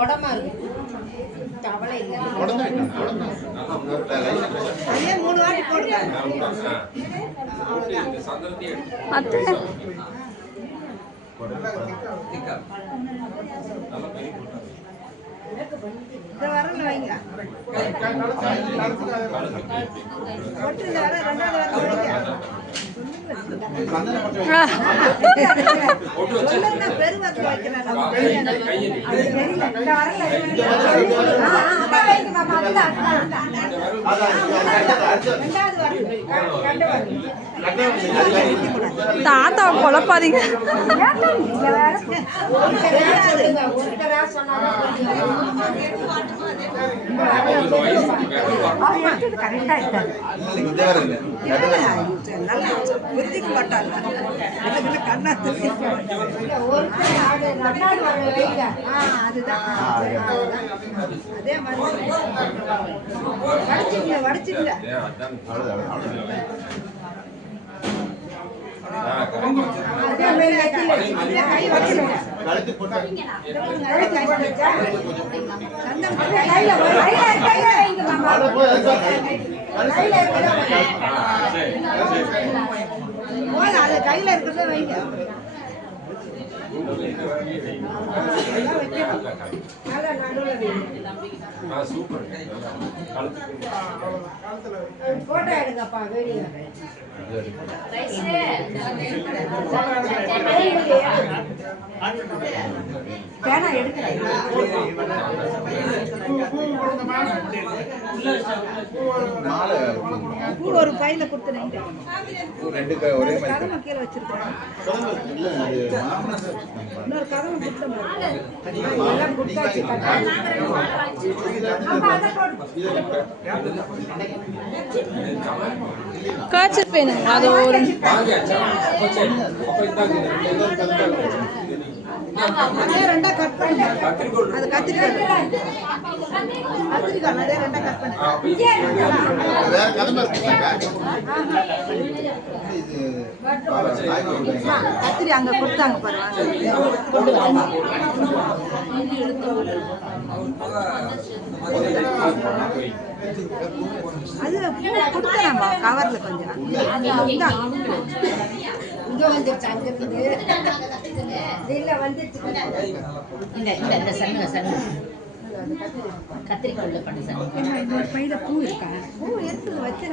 உடம்பா இருக்கு கவலை இல்லை. அதே 3 வாட்டி போடுங்க. இந்த வரல வைங்க. ஒட்டு இந்த வர 2வது வர வைங்க. சொல்லுங்க பெருவத்துல வைக்கிறேன். நம்ம கையில அது தெரியல. இந்த வரல வைங்க மாமா. அதுதான் 2வது வரல கண்ட வரல. தாத்தா குழப்பாதீங்க. அதே மாதிரி வடிச்சிங்க. கையில இருக்கிறத வைங்க. போட்டோ எடுங்கப்பா. வீடியோ பேனா எடுக்கிறேன். பூ ஒரு பையில கொடுத்துறேன். கதவை கீழே வச்சிருக்கேன். இன்னொரு கதவை கொடுத்தேன். எல்லாம் கொடுத்தாச்சு. காய்ச்சிருப்பேன். அது ஒரு அதே 2 கட் பண்ணி அது கத்திரிக்காய் அதே 2 கட் பண்ணி கத்திரி அங்க கொடுத்தாங்க பாருங்க. அது கொடுத்தேன் கவர்ல கொஞ்சம். இங்க வந்துருச்சு. அங்கிருந்து இல்ல வந்துருச்சு. இந்த சன்னு கத்திரிக்காய் உள்ள பண்ண சன்னு. பையில பூ இருக்கா? பூ இருக்குது வச்சு